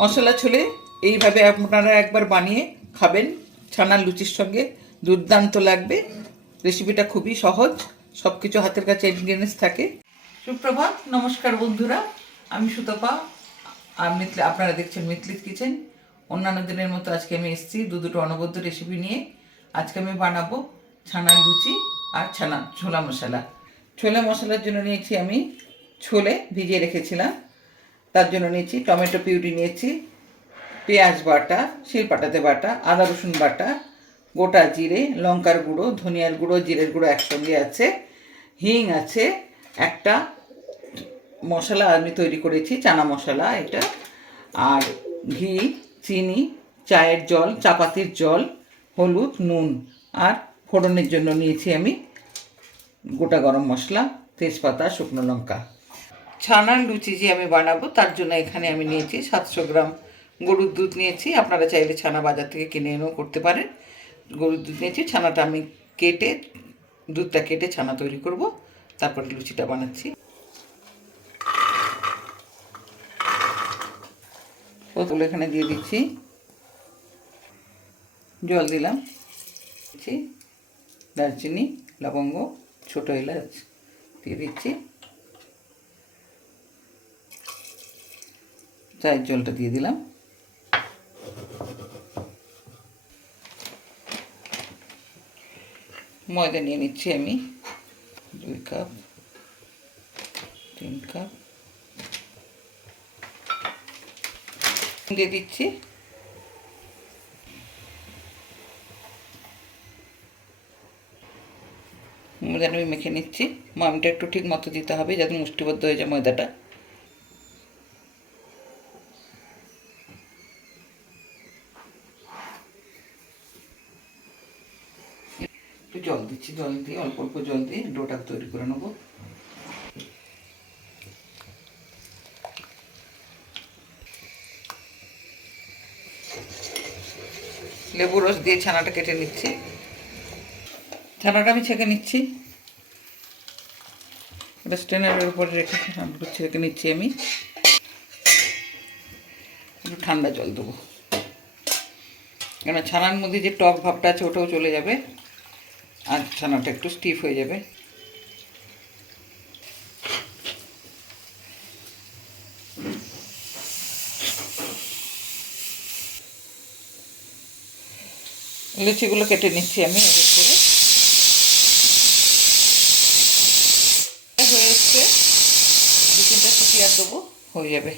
মশলা ছোলে এইভাবে আপনারা একবার বানিয়ে খাবেন। ছানার লুচির সঙ্গে দুর্দান্ত লাগবে। রেসিপিটা খুবই সহজ সব কিছু হাতের কাছে ইনগ্রিডিয়েন্টস থাকে। সুপ্রভাত, নমস্কার বন্ধুরা। আমি সুতপা, আর মিতলি, আপনারা দেখছেন মিতলিত কিচেন। অন্যান্য দিনের মতো আজকে আমি এসেছি দু দুটো অনবদ্য রেসিপি নিয়ে। আজকে আমি বানাবো ছানার লুচি আর ছানা ছোলা মশলা। ছোলা মশলার জন্য নিয়েছি আমি ছোলে ভিজিয়ে রেখেছিলাম। তার জন্য নিয়েছি টমেটো পিউরি নিয়েছি, পেঁয়াজ বাটা, শিলপাটাতে বাটা, আদা রসুন বাটা, গোটা জিরে, লঙ্কার গুঁড়ো, ধনিয়ার গুঁড়ো, জিরের গুঁড়ো একসঙ্গে আছে, হিং আছে, একটা মশলা আমি তৈরি করেছি, চানা মশলা এটা, আর ঘি, চিনি, চায়ের জল, চাপাতির জল, হলুদ, নুন, আর ফোড়নের জন্য নিয়েছি আমি গোটা গরম মশলা, তেজপাতা, শুকনো লঙ্কা। ছানার লুচি যে আমি বানাবো, তার জন্য এখানে আমি নিয়েছি সাতশো গ্রাম গরুর দুধ নিয়েছি। আপনারা চাইলে ছানা বাজার থেকে কিনে এনেও করতে পারেন। গরুর দুধ নিয়েছি, ছানাটা আমি কেটে, দুধটা কেটে ছানা তৈরি করব। তারপরে লুচিটা বানাচ্ছি। বোতল এখানে দিয়ে দিচ্ছি, জল দিলাম। দারচিনি, লবঙ্গ, ছোটো এলাচ দিয়ে দিচ্ছি। চায়ের জলটা দিয়ে দিলাম। ময়দা নিয়ে নিচ্ছি আমি। দুই কাপ, তিন কাপ। দিয়ে দিচ্ছি। ময়দাটা আমি মেখে নিচ্ছি। মামটা একটু ঠিক মতো দিতে হবে যাতে মুষ্টিবদ্ধ হয়ে যায় ময়দাটা একটু জল দিচ্ছি জল দিয়ে অল্প অল্প জল দিয়ে ডোটা তৈরি করে নেব। লেবু রস দিয়ে ছানাটা কেটে নিচ্ছি। ছানাটা আমি ছেঁকে নিচ্ছি। এটা স্টেনারের উপরে রেখে ছানাটা ছেঁকে নিচ্ছি আমি। একটু ঠান্ডা জল দেবো। কেন ছানার মধ্যে যে টক ভাবটা আছে, ওটাও চলে যাবে। আর ছানাটা একটু স্টিফ হয়ে যাবে। লুচিগুলো কেটে নিচ্ছি আমি করে হয়ে এসছে দু তিনটা আর দেবো, হয়ে যাবে।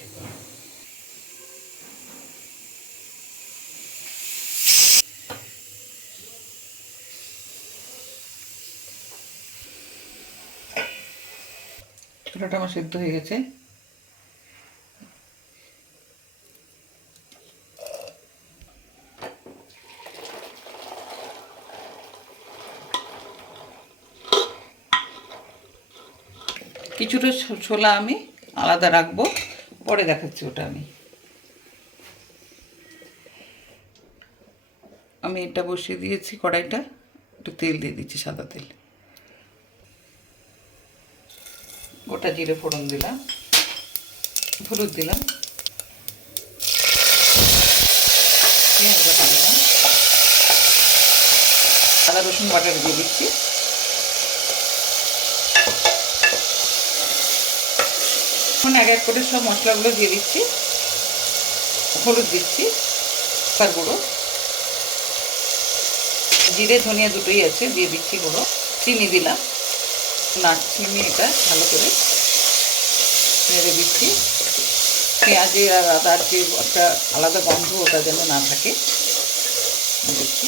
ছোটোটা আমার সিদ্ধ হয়ে গেছে। কিছুটা ছোলা আমি আলাদা রাখব, পরে দেখাচ্ছি ওটা আমি। আমি এটা বসিয়ে দিয়েছি কড়াইটা, একটু তেল দিয়ে দিচ্ছি সাদা তেল। গোটা জিরে ফোড়ন দিলাম, হলুদ দিলাম, পেঁয়াজ বাটা দিলাম, আদা, রসুন বাটার দিয়ে দিচ্ছি। এখন এক এক করে সব মশলাগুলো দিয়ে দিচ্ছি। হলুদ দিচ্ছি তার গুঁড়ো। জিরে, ধনিয়া দুটোই আছে, দিয়ে দিচ্ছি গুঁড়ো। চিনি দিলাম। নাচছি আমি এটা ভালো করে নেড়ে দিচ্ছি। পেঁয়াজের আর আদার যে একটা আলাদা গন্ধ ওটা যেন না থাকে দিচ্ছি।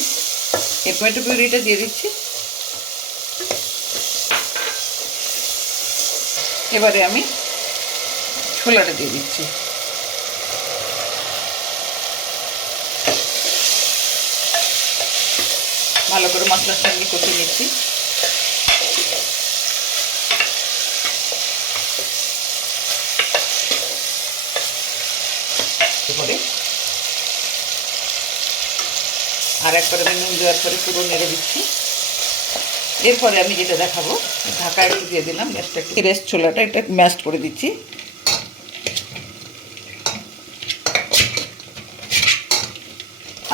এই টমেটো পিউরিটা দিয়ে দিচ্ছি। এবারে আমি ছোলাটা দিয়ে দিচ্ছি। ভালো করে মশলার সঙ্গে কষিয়ে নিচ্ছি করে আর একবার আমি নুন দেওয়ার পরে পুরো নেড়ে দিচ্ছি। এরপরে আমি যেটা দেখাবো ঢাকা একটু দিয়ে দিলাম, গ্যাসটা একটু রেস্ট ছোলাটা, এটা ম্যাশ করে দিচ্ছি।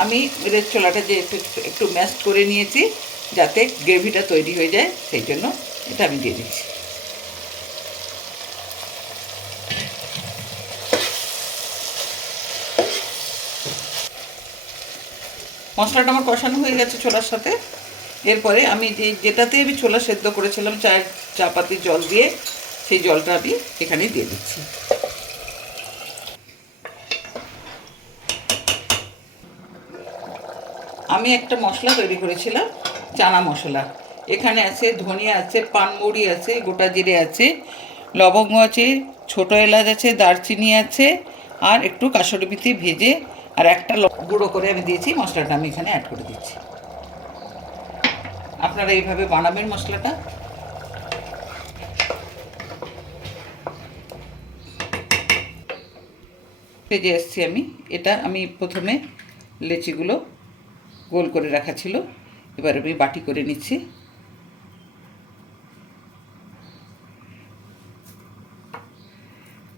আমি এদের ছোলাটা যে একটু একটু ম্যাশ করে নিয়েছি, যাতে গ্রেভিটা তৈরি হয়ে যায়, সেই জন্য এটা আমি দিয়ে দিচ্ছি। মশলাটা আমার কষানো হয়ে গেছে ছোলার সাথে। এরপরে আমি যে যেটাতে আমি ছোলা সেদ্ধ করেছিলাম, চায়ের চাপাতি জল দিয়ে, সেই জলটা আমি এখানে দিয়ে দিচ্ছি। আমি একটা মশলা তৈরি করেছিলাম, চানা মশলা। এখানে আছে ধনিয়া আছে পানমুড়ি আছে, গোটা জিরে আছে, লবঙ্গ আছে, ছোটো এলাচ আছে, দারচিনি আছে, আর একটু কাসুরি মেথি ভেজে আর একটা গুঁড়ো করে আমি দিয়েছি, মশলাটা আমি এখানে অ্যাড করে দিচ্ছি। আপনারা এইভাবে বানাবেন মশলাটা। ভেজে এসছি আমি। এটা আমি প্রথমে লেচিগুলো গোল করে রাখা ছিল। এবার আমি বাটি করে নিচ্ছি।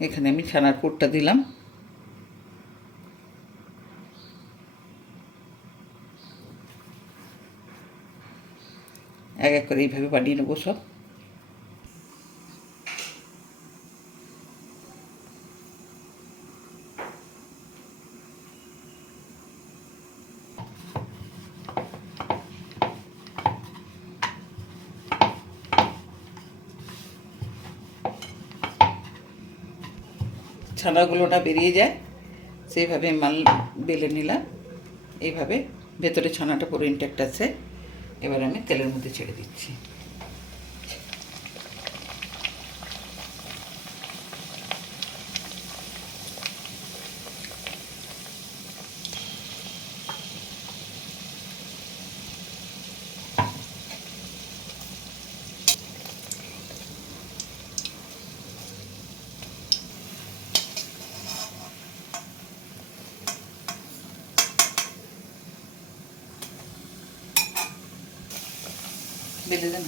এখানে আমি ছানার পুরটা দিলাম। এক এক করে এইভাবে বানিয়ে নেব সব। ছানাগুলো না বেরিয়ে যায়, সেইভাবে মাল বেলে নিলাম। এইভাবে ভেতরে ছানাটা পুরো ইনট্যাক্ট আছে। এবার আমি তেলের মধ্যে ছেড়ে দিচ্ছি দেন।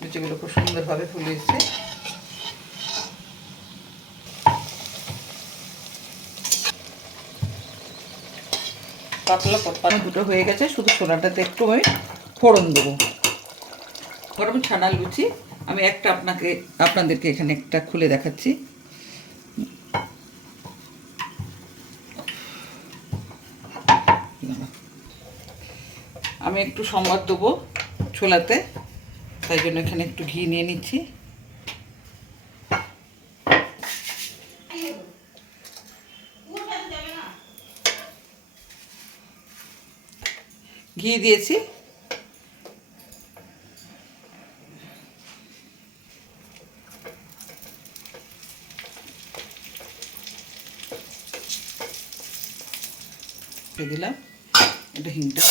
লুচিগুলো খুব সুন্দরভাবে ফুলে এসছে পাতলা পাতলা দুটো হয়ে গেছে শুধু সোনাটাতে একটু আমি ফোড়ন দেবো। গরম ছানা লুচি আমি একটা আপনাকে আপনাদেরকে এখানে একটা খুলে দেখাচ্ছি। আমি একটু সম্বাদ দেবো ছোলাতে। তাই জন্য এখানে একটু ঘি নিয়ে নিচ্ছি। ঘি দিয়েছি। দিয়ে দিলাম। এটা হিংটা।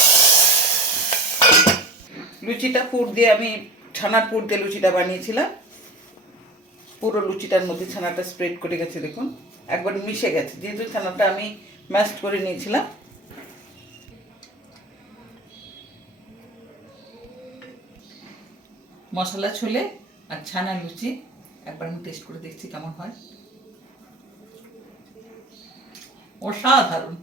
লুচিটা পুর দিয়ে আমি ছানার পুর দিয়ে লুচিটা বানিয়েছিলাম। পুরো লুচিটার মধ্যে ছানাটা স্প্রেড করে গেছে, দেখুন। একবার মিশে গেছে, যেহেতু ছানাটা আমি ম্যাশড করে নিয়েছিলাম। মশলা ছোলে আর ছানা লুচি, একবার আমি টেস্ট করে দেখছি কেমন হয়। অসাধারণ।